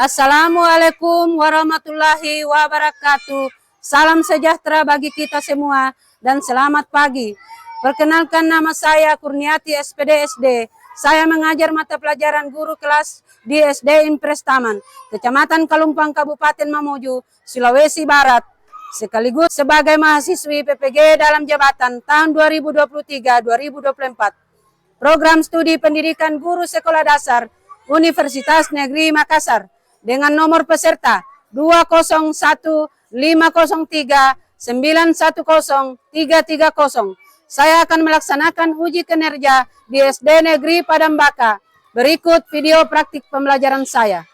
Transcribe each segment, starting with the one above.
Assalamualaikum warahmatullahi wabarakatuh. Salam sejahtera bagi kita semua dan selamat pagi. Perkenalkan, nama saya Kurniati SPD SD. Saya mengajar mata pelajaran guru kelas di SD Impres Taman, Kecamatan Kalumpang, Kabupaten Mamuju, Sulawesi Barat. Sekaligus sebagai mahasiswi PPG dalam jabatan tahun 2023-2024. Program studi pendidikan guru sekolah dasar Universitas Negeri Makassar dengan nomor peserta 20150391030. Saya akan melaksanakan uji kinerja di SD Negeri Padambaka. Berikut video praktik pembelajaran saya.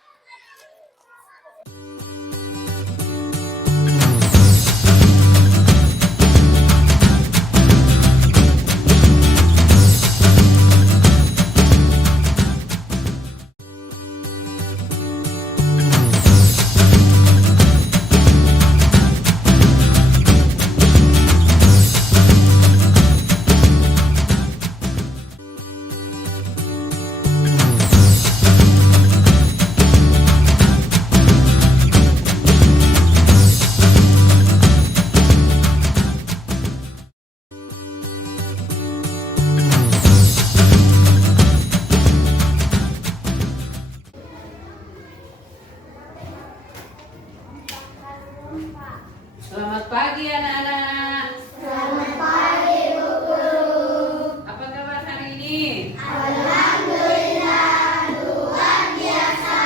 Selamat pagi anak-anak. Selamat pagi Bu Guru. Apa kabar hari ini? Alhamdulillah, luar biasa.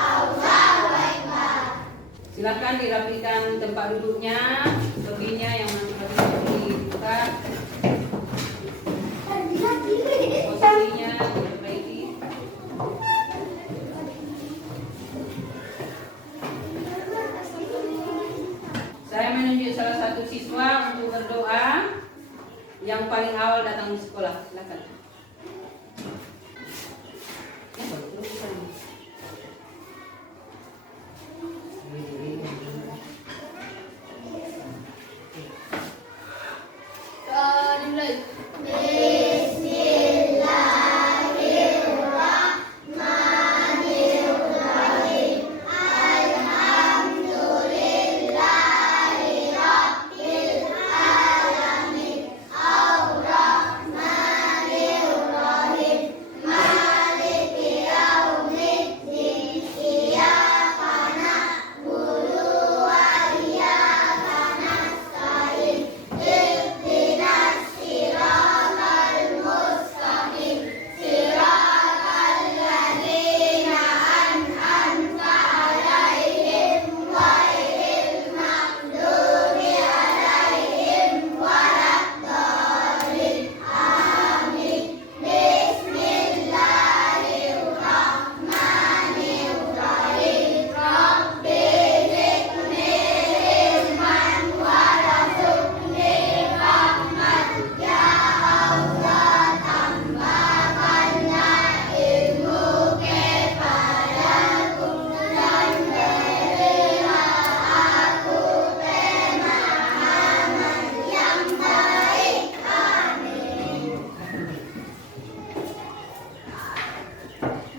Allahu Akbar. Silakan dirapikan tempat duduknya, topinya yang harus dibuka. Posisinya diperbaiki. Saya menunjuk salah satu siswa untuk berdoa yang paling awal datang di sekolah. Silakan.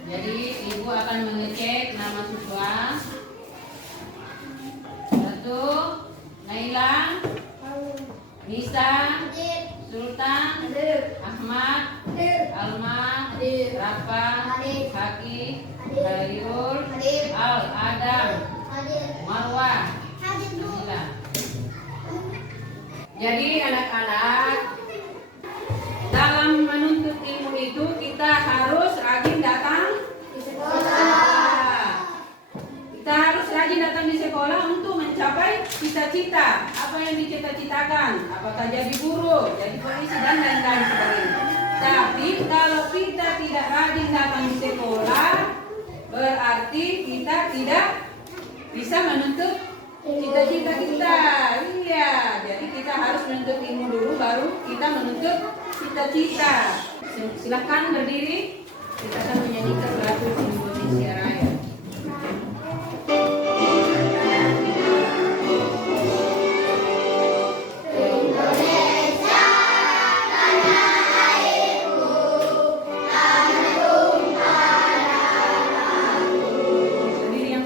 Jadi ibu akan mengecek nama siswa. Satu, Naila, Nisa, Sultan, Ahmad, Alma, Rafa, Haki, Hayul, Al, Adam, Marwah, Nila. Jadi anak-anak, dalam menuntut ilmu itu kita harus rajin datang di sekolah. Kita harus rajin datang di sekolah untuk mencapai cita-cita apa yang dicita-citakan. Apakah jadi guru, jadi polisi, dan lain-lain sebagainya. Tapi kalau kita tidak rajin datang di sekolah, berarti kita tidak bisa menuntut cita-cita kita. Iya, jadi kita harus menuntut ilmu dulu, baru kita menuntut cita-cita. Silahkan berdiri. Kita akan menyanyikan lagu Indonesia Raya. Indonesia, tanah airku, tanah tumpah darahku. Sendiri yang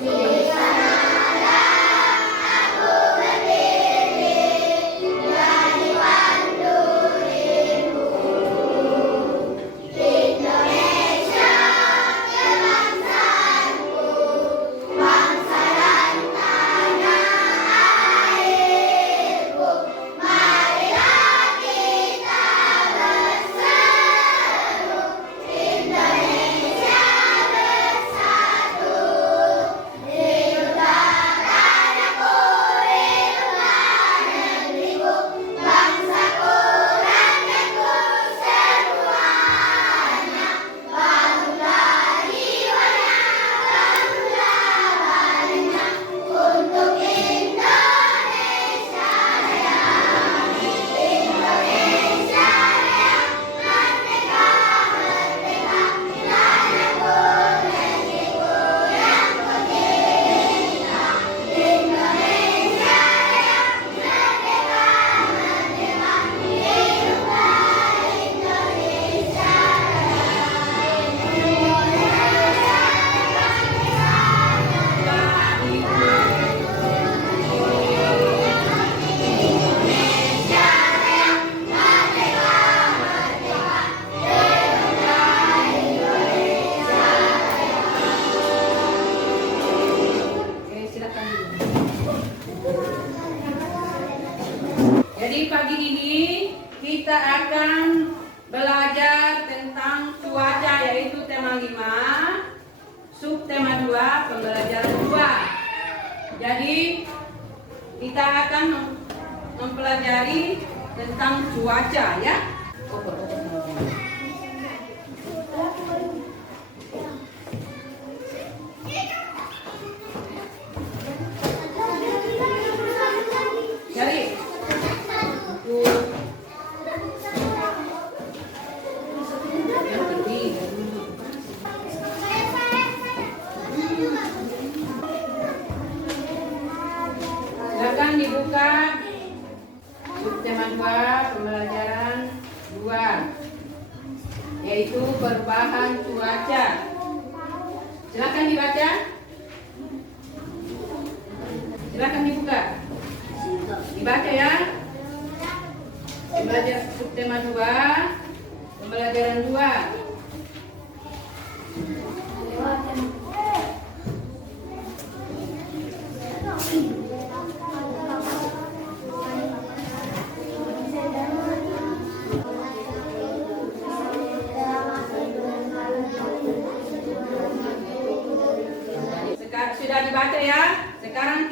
akan belajar tentang cuaca, yaitu tema 5, subtema 2, pembelajaran 2. Jadi kita akan mempelajari tentang cuaca ya. Jadi silakan dibuka subtema 2, pembelajaran 2, yaitu perubahan cuaca. Silakan dibaca. Silakan dibuka. Dibaca ya. Pembelajaran subtema 2, pembelajaran 2. Sudah dibaca ya. Sekarang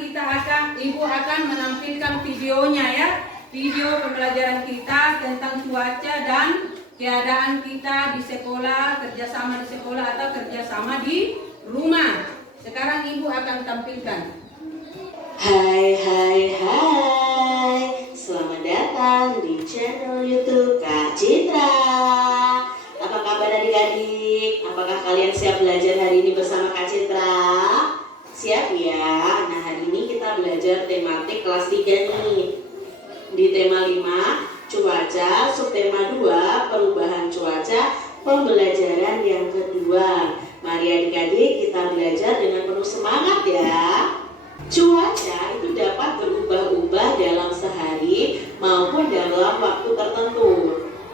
Ibu akan menampilkan videonya ya. Video pembelajaran kita tentang cuaca dan keadaan kita di sekolah, kerjasama di sekolah atau kerjasama di rumah. Sekarang Ibu akan tampilkan. Hai, selamat datang di channel YouTube Kak Citra. Apa kabar adik-adik? Apakah kalian siap belajar hari ini bersama Kak Citra? Siap ya? Nah, hari ini kita belajar tematik kelas 3 nih. Di tema 5, cuaca, subtema 2, perubahan cuaca, pembelajaran yang kedua. Mari adik-adik kita belajar dengan penuh semangat ya. Cuaca itu dapat berubah-ubah dalam sehari maupun dalam waktu tertentu.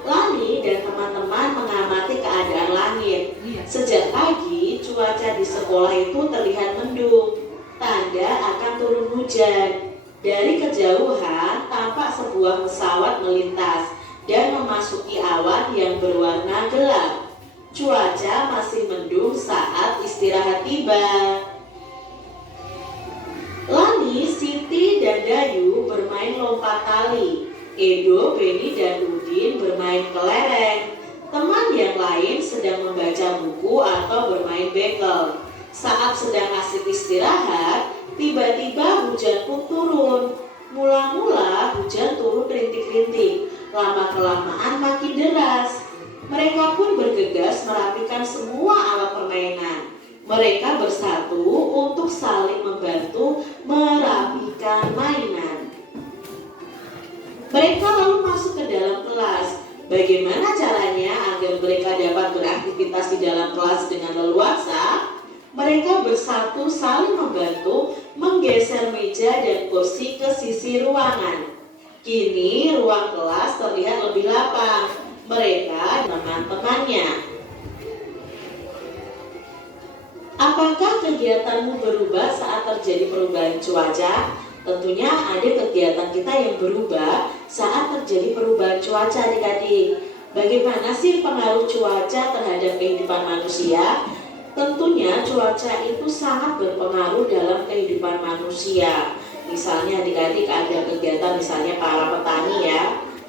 Lani dan teman-teman mengamati keadaan langit. Sejak pagi, cuaca di sekolah itu terlihat mendung, tanda akan turun hujan. Dari kejauhan, tampak sebuah pesawat melintas dan memasuki awan yang berwarna gelap. Cuaca masih mendung saat istirahat tiba. Lani, Siti, dan Dayu bermain lompat tali. Edo, Beni, dan Udin bermain kelereng. Teman yang lain sedang membaca buku atau bermain bekel. Saat sedang asik istirahat, tiba-tiba hujan pun turun. Mula-mula hujan turun rintik-rintik, lama-kelamaan makin deras. Mereka pun bergegas merapikan semua alat permainan. Mereka bersatu untuk saling membantu merapikan mainan. Mereka lalu masuk ke dalam kelas. Bagaimana caranya agar mereka dapat beraktivitas di dalam kelas dengan leluasa? Mereka bersatu saling membantu menggeser meja dan kursi ke sisi ruangan. Kini ruang kelas terlihat lebih lapang. Mereka dan teman-temannya. Apakah kegiatanmu berubah saat terjadi perubahan cuaca? Tentunya ada kegiatan kita yang berubah saat terjadi perubahan cuaca adik-adik. Bagaimana sih pengaruh cuaca terhadap kehidupan manusia? Tentunya cuaca itu sangat berpengaruh dalam kehidupan manusia. Misalnya adik-adik ada kegiatan misalnya para petani ya.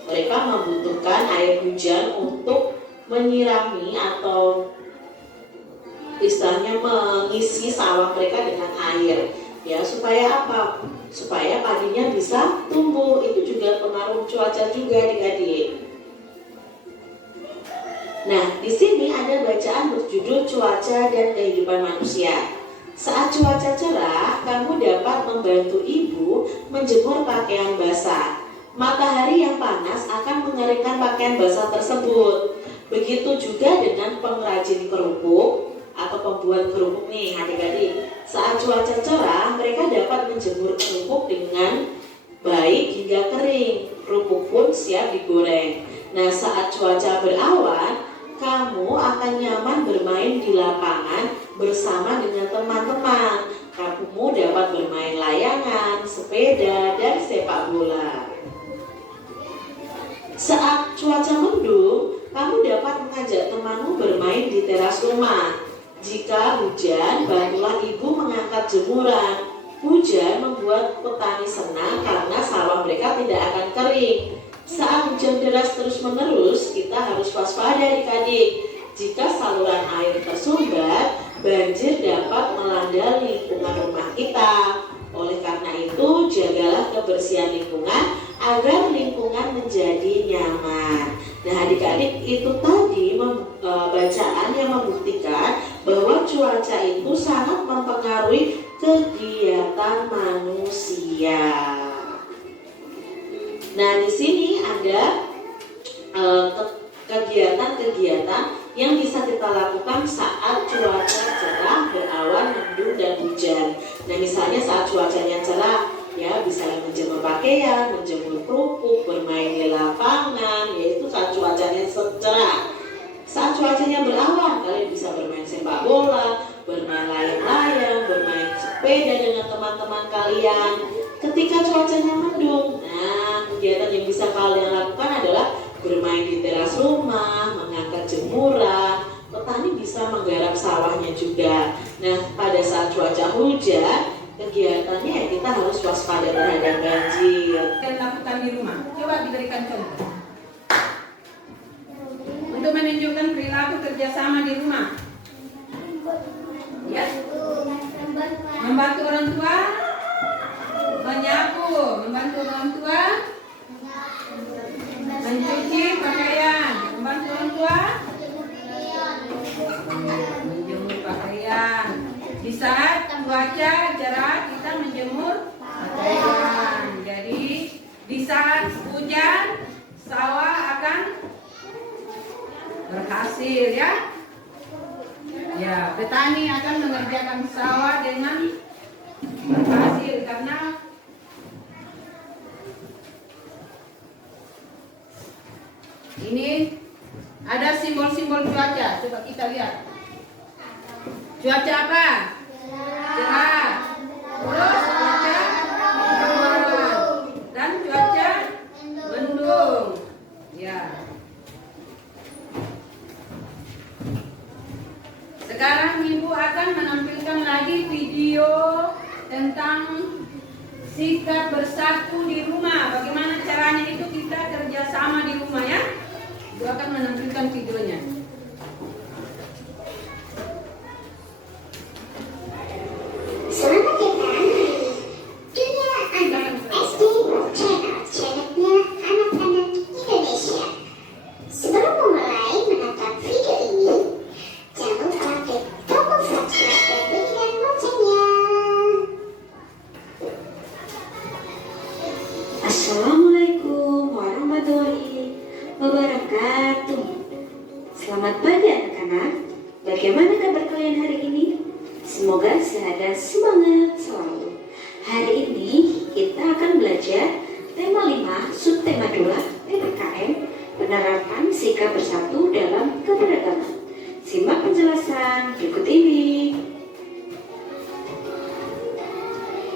Mereka membutuhkan air hujan untuk menyirami atau istilahnya mengisi sawah mereka dengan air. Ya, supaya apa? Supaya padinya bisa tumbuh. Itu juga pengaruh cuaca juga adik-adik. Nah, di sini ada bacaan berjudul Cuaca dan Kehidupan Manusia. Saat cuaca cerah, kamu dapat membantu ibu menjemur pakaian basah. Matahari yang panas akan mengeringkan pakaian basah tersebut. Begitu juga dengan pengrajin kerupuk atau pembuat kerupuk nih adik-adik. Saat cuaca cerah, mereka dapat menjemur kerupuk dengan baik hingga kering. Kerupuk pun siap digoreng. Nah, saat cuaca berawan, kamu akan nyaman bermain di lapangan bersama dengan teman-teman. Kamu dapat bermain layangan, sepeda, dan sepak bola. Saat cuaca mendung, kamu dapat mengajak temanmu bermain di teras rumah. Jika hujan, bantulah ibu mengangkat jemuran. Hujan membuat petani senang karena sawah mereka tidak akan kering. Saat hujan deras terus-menerus, kita harus waspada adik-adik. Jika saluran air tersumbat, banjir dapat melanda lingkungan rumah kita. Oleh karena itu, jagalah kebersihan lingkungan agar lingkungan menjadi nyaman. Nah, adik-adik, itu tadi bacaan yang membuktikan bahwa cuaca itu sangat mempengaruhi kegiatan manusia. Nah, di sini ada kegiatan-kegiatan yang bisa kita lakukan saat cuaca cerah, berawan, mendung, dan hujan. Nah, misalnya saat cuacanya cerah, ya bisa menjemur pakaian, menjemur kerupuk, bermain di lapangan, yaitu saat cuacanya cerah. Saat cuacanya berawan, kalian bisa bermain sepak bola, bermain layang-layang, bermain sepeda dengan teman-teman kalian. Ketika cuacanya mendung, nah kegiatan yang bisa kalian lakukan adalah bermain di teras rumah, mengangkat jemuran. Petani bisa menggarap sawahnya juga. Nah, pada saat cuaca hujan, kegiatannya ya kita harus waspada terhadap banjir. Dan lakukan di rumah. Coba diberikan contoh. Untuk menunjukkan perilaku kerjasama di rumah. Ya. Membantu orang tua, menyapu, membantu orang tua, mencuci pakaian, membantu orang tua, menjemur pakaian. Di saat cuaca cerah kita menjemur pakaian. Jadi di saat hujan sawah akan berhasil ya. Ya, petani akan mengerjakan sawah dengan berhasil karena ini ada simbol-simbol cuaca. Coba kita lihat. Cuaca apa? Cerah. Terus cuaca berawan. Dan cuaca mendung. Ya. Sekarang Ibu akan menampilkan lagi video tentang sikap bersatu di rumah. Bagaimana caranya itu kita kerjasama di rumah ya. Ibu akan menampilkan videonya. Selamat datang di Dunia Anak SD channelnya anak-anak Indonesia. Sebelum memulai menonton video ini, jangan lupa klik tombol subscribe dan bunyikan loncengnya. Assalamualaikum warahmatullahi wabarakatuh. Selamat pagi anak-anak. Bagaimana kabar kalian hari ini? Semoga sehat dan semangat selalu. Hari ini kita akan belajar tema 5 subtema 2 PPKN, penerapan sikap bersatu dalam keberagaman. Simak penjelasan berikut ini.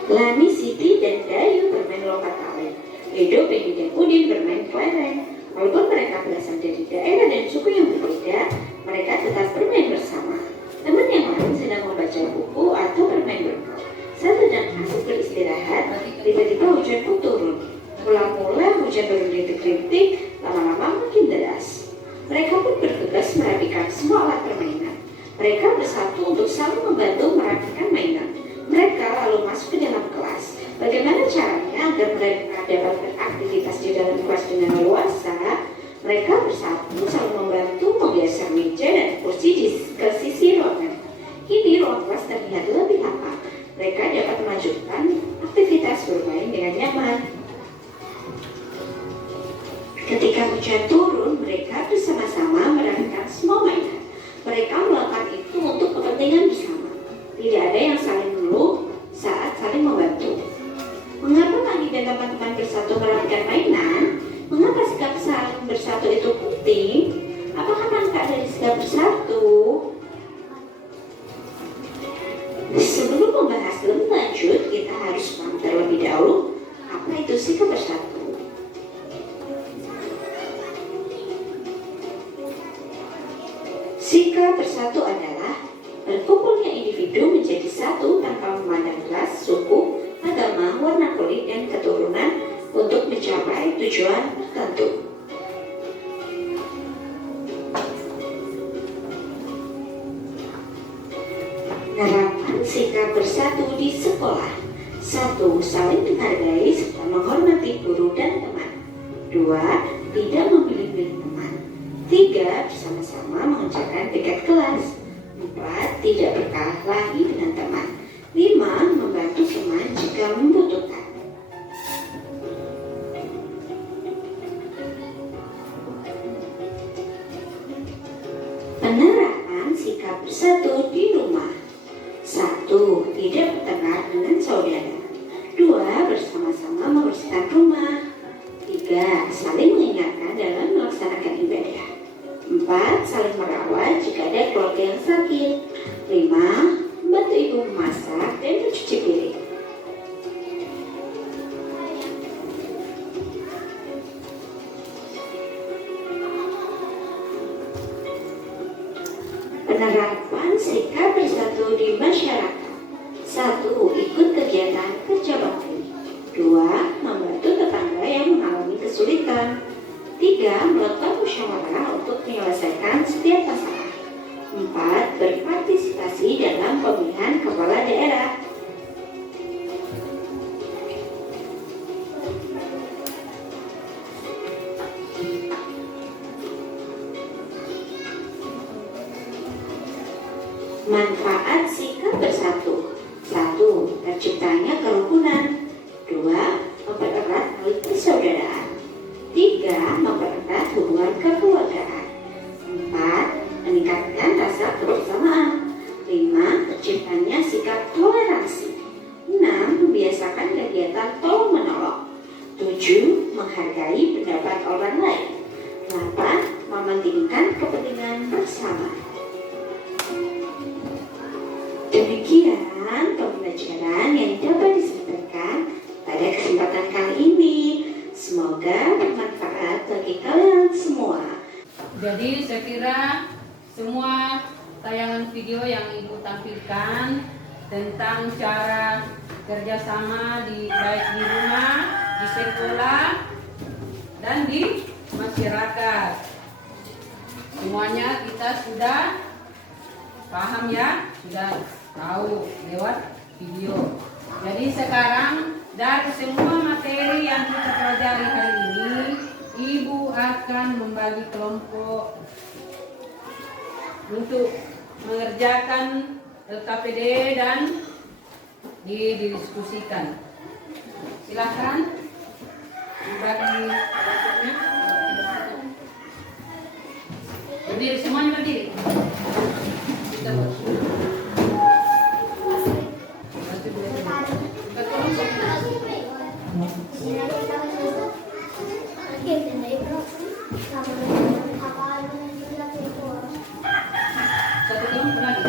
Lani, Siti, dan Dayu bermain lompat tali. Edo, Peggy, dan Udin bermain kelereng. Walaupun mereka berasal dari daerah dan suku yang berbeda, mereka tetap bermain bersama. Teman yang lain sedang membaca buku atau bermain bermain. Saat sedang asik beristirahat, tiba-tiba hujan pun turun. Mula-mula hujan berintik-rintik, lama-lama makin deras. Mereka pun bertugas merapikan semua alat permainan. Mereka bersatu untuk saling membantu merapikan mainan. Mereka lalu masuk ke dalam kelas. Bagaimana caranya agar mereka dapat beraktivitas di dalam kelas dengan leluasa? Mereka bersatu saling membantu menggeser meja dan kursi ke sisi ruangan. Kini ruang kelas terlihat lebih lapang. Mereka dapat melanjutkan aktivitas bermain dengan nyaman. Ketika hujan turun, mereka bersama-sama merapikan semua mainan. Mereka melakukan itu untuk kepentingan bersama. Tidak ada yang saling mengeluh saat saling membantu. Mengapa Lani dan teman-teman bersatu merapikan mainan? Mengapa sikap saling bersatu itu penting? Apakah manfaat dari sikap bersatu? Sebelum membahas lebih lanjut, kita harus paham terlebih dahulu apa itu sikap bersatu. Sikap bersatu adalah berkumpulnya individu menjadi satu tanpa memandang ras, suku, agama, warna kulit, dan keturunan untuk mencapai tujuan tertentu. Penerapan sikap bersatu di sekolah. 1. Saling menghargai serta menghormati guru dan teman. 2. Tidak memilih-milih teman. 3. Bersama-sama mengerjakan piket kelas. 4. Tidak berkelahi dengan teman. 5. Membantu teman jika membutuhkan. Penerapan sikap bersatu di rumah. 1. Tidak bertengkar dengan saudara. 2. Bersama-sama membersihkan rumah. 3. Saling mengingatkan dalam melaksanakan ibadah. 4. Saling merawat jika ada keluarga yang sakit. 5. Membantu ibu memasak dan mencuci piring. Penerapan sikap bersatu di masyarakat. 1. Ikut kegiatan kerja bakti. 2. Membantu tetangga yang mengalami kesulitan. 3. Melakukan musyawarah untuk menyelesaikan setiap masalah. 4. Berpartisipasi dalam pemilihan kepala daerah. Manfaat sikap bersatu. 1. Terciptanya kerukunan. 2. Mempererat tali persaudaraan. 3. Mempererat hubungan kekeluargaan. 4. Meningkatkan rasa kebersamaan. 5. Terciptanya sikap toleransi. 6. Membiasakan kegiatan tolong-menolong. 7. Menghargai pendapat orang lain. 8. Mementingkan kepentingan bersama. Demikian pembelajaran yang dapat disampaikan pada kesempatan kali ini. Semoga bermanfaat bagi kalian semua. Jadi saya kira semua tayangan video yang Ibu tampilkan tentang cara kerjasama baik di rumah, di sekolah, dan di masyarakat. Semuanya kita sudah paham ya, sudah tahu lewat video. Jadi sekarang dari semua materi yang kita pelajari hari ini, Ibu akan membagi kelompok untuk mengerjakan LKPD dan didiskusikan. Silakan dibagi kelompoknya. Berdiri, semuanya berdiri. Kita satu kelompok lagi.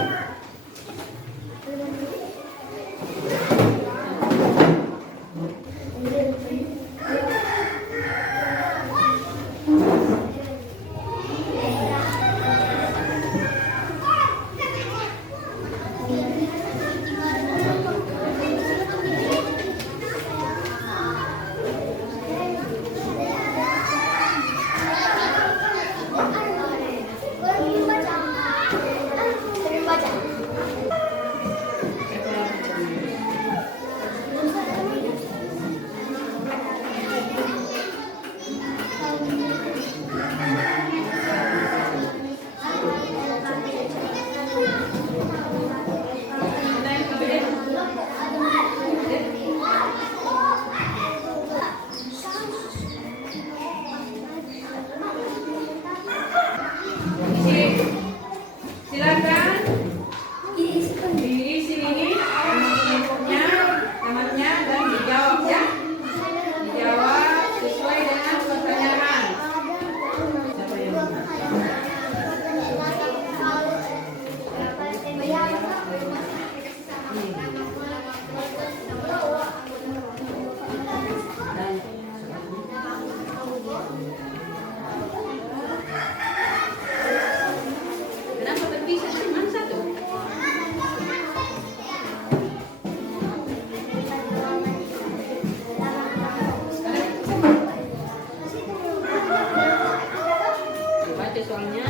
baca soalnya.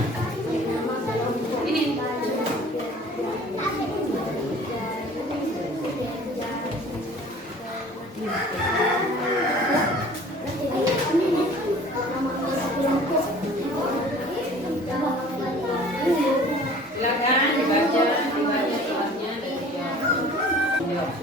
Ini. Silakan dibaca soalnya dan dijawab.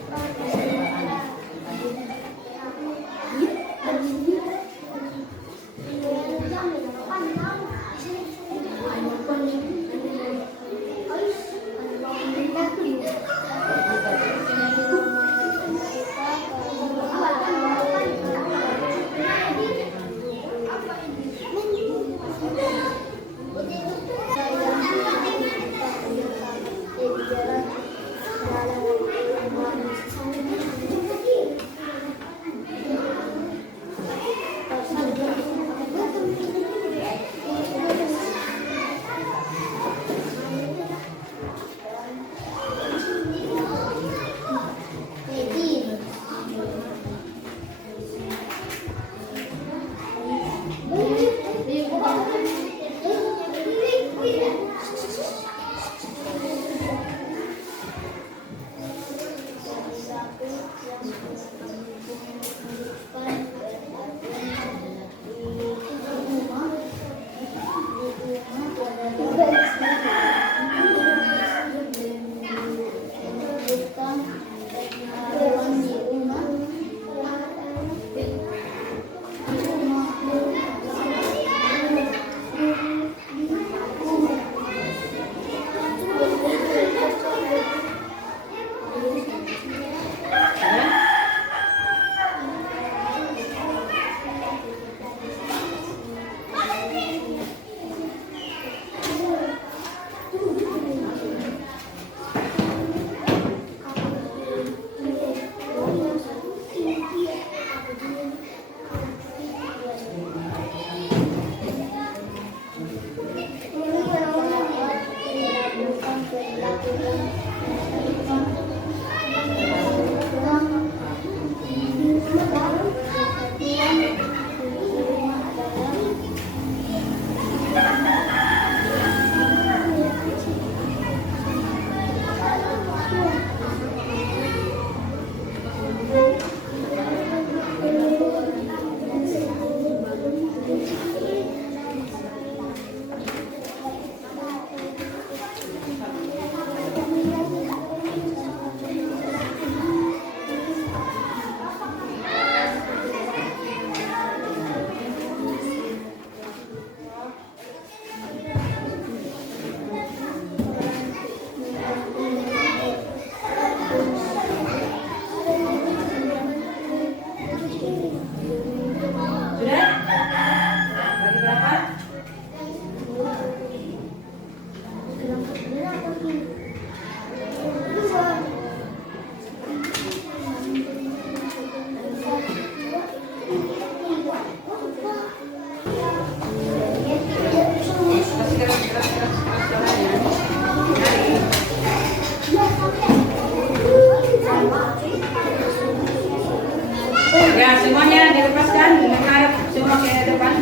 Ya, semuanya dilepaskan, menghadap semua ke depan.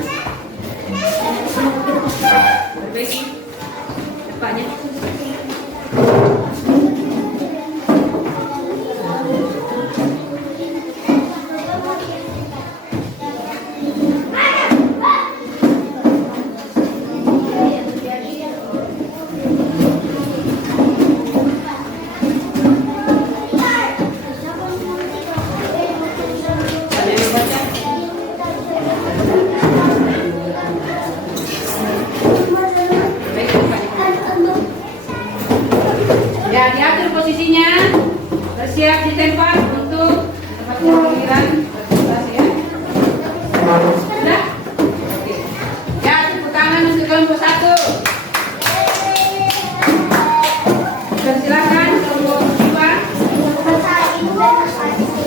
Perbaiki depannya. Ya, diatur posisinya, bersiap di tempat untuk tempat penggiran bertugas ya. Sudah? Oke. Ya, tepuk tangan untuk kelompok 1. Silakan kelompok 2.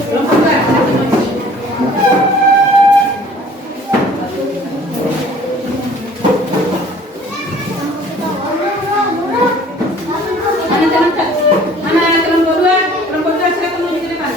Kelompok 2. Mana kelompok 2? Kelompok 2 silakan menuju ke depan.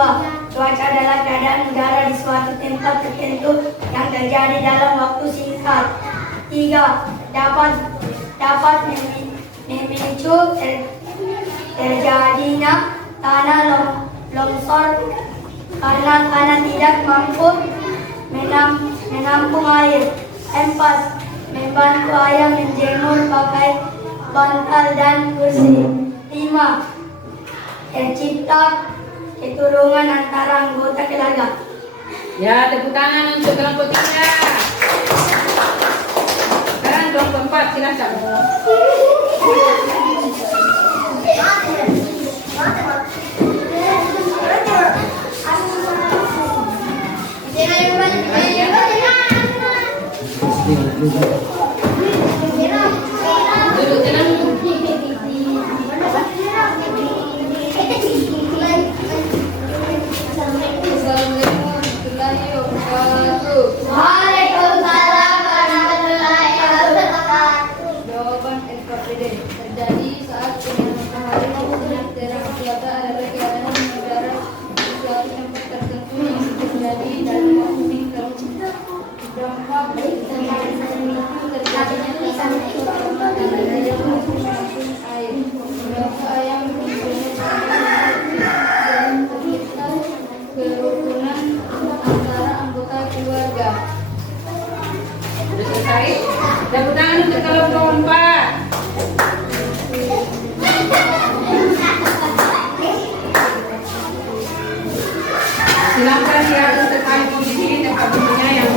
bahwa cuaca adalah keadaan udara di suatu tempat tertentu yang terjadi dalam waktu singkat. 3. Dapat memicu terjadinya tanah longsor karena tidak mampu menampung air. 4. Membantu ayam menjemur pakai bantal dan kursi. 5. Tercipta keturunan antara anggota keluarga. Ya, tepuk tangan untuk kelompok 3. Sekarang kelompok 4, silakan. Duduk tenang. Waalaikumsalam warahmatullahi wabarakatuh. Jawaban NKPD terjadi saat sinar matahari mengenai terang cuaca adalah keadaan udara di suatu tempat tertentu yang terjadi dalam waktu singkat. Dampak memicu terjadinya tanah longsor karena tidak mampu menampung air. Membantu ayam menjemur dan tercipta kerukunan antara anggota keluarga. Sudah selesai? Tepuk tangan untuk kelompok 4. Silakan ya untuk kali posisi tempat duduknya yang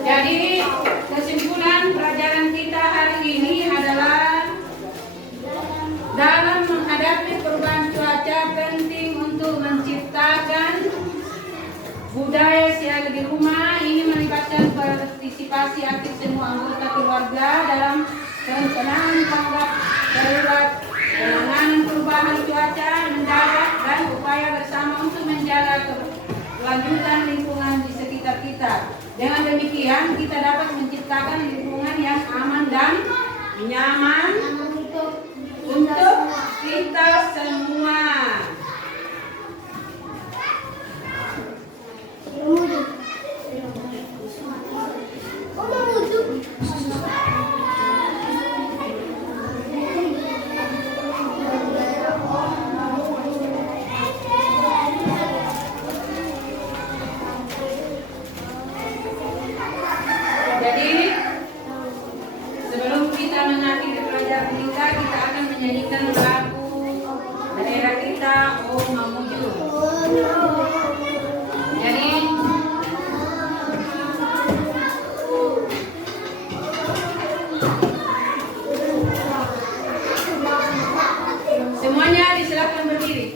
Jadi kesimpulan pelajaran kita hari ini adalah dalam menghadapi perubahan cuaca penting untuk menciptakan budaya siaga di rumah. Ini melibatkan partisipasi aktif semua anggota keluarga dalam perencanaan tanggap darurat, penanganan perubahan cuaca mendadak dan upaya bersama untuk menjaga kelanjutan lingkungan di sekitar kita. Dengan demikian kita dapat menciptakan lingkungan yang aman dan nyaman untuk kita semua. Jadi sebelum kita mengakhiri pelajaran kita akan menyanyikan lagu daerah kita, Oh Mamuju. Jadi semuanya disilakan berdiri.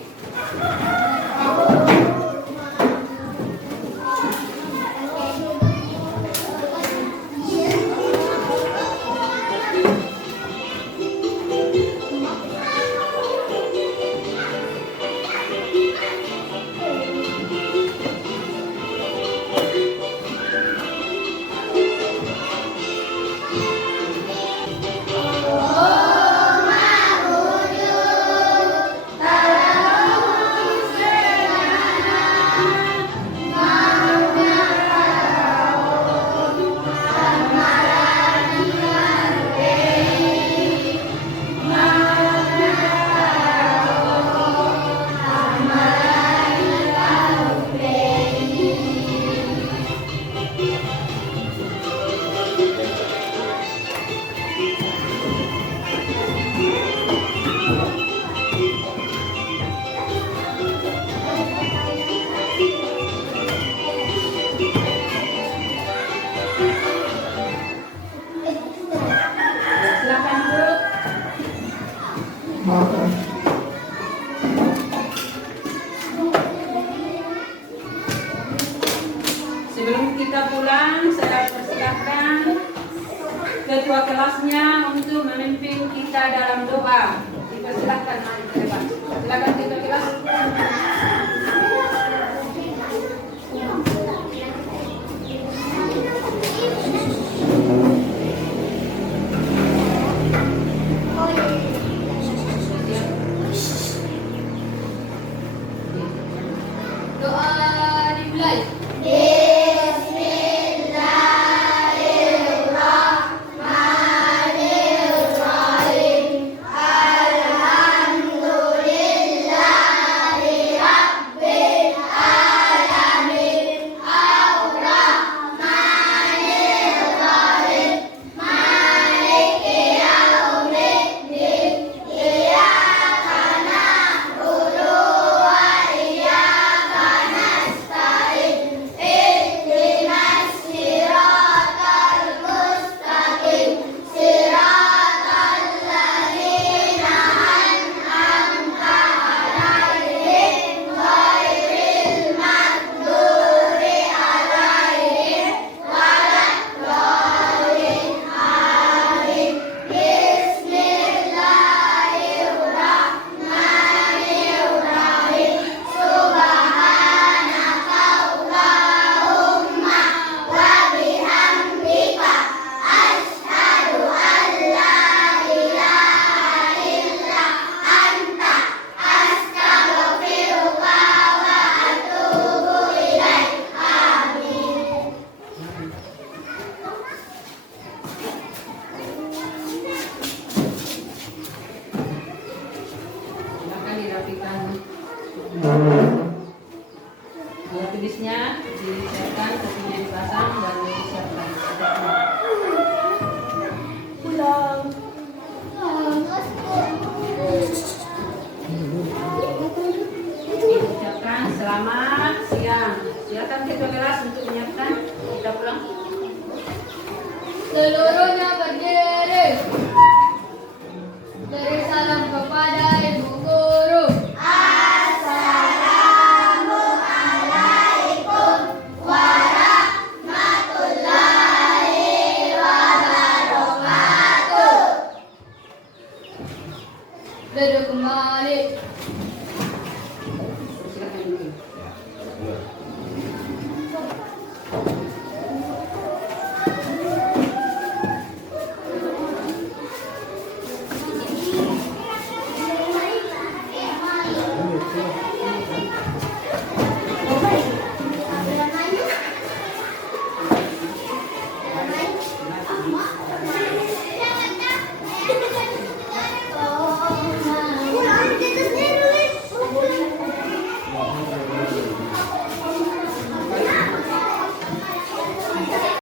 ketua kelasnya untuk memimpin kita dalam doa. Dipersilahkan mari ke depan. Silakan ketua kelas. Doa dimulai. Silakan dirapikan. Alat tulisnya disiapkan, kopinya dipasang dan disiapkan. Pulang. Ucapkan selamat siang. Silakan ketua kelas untuk menyiapkan. Kita pulang. Seluruhnya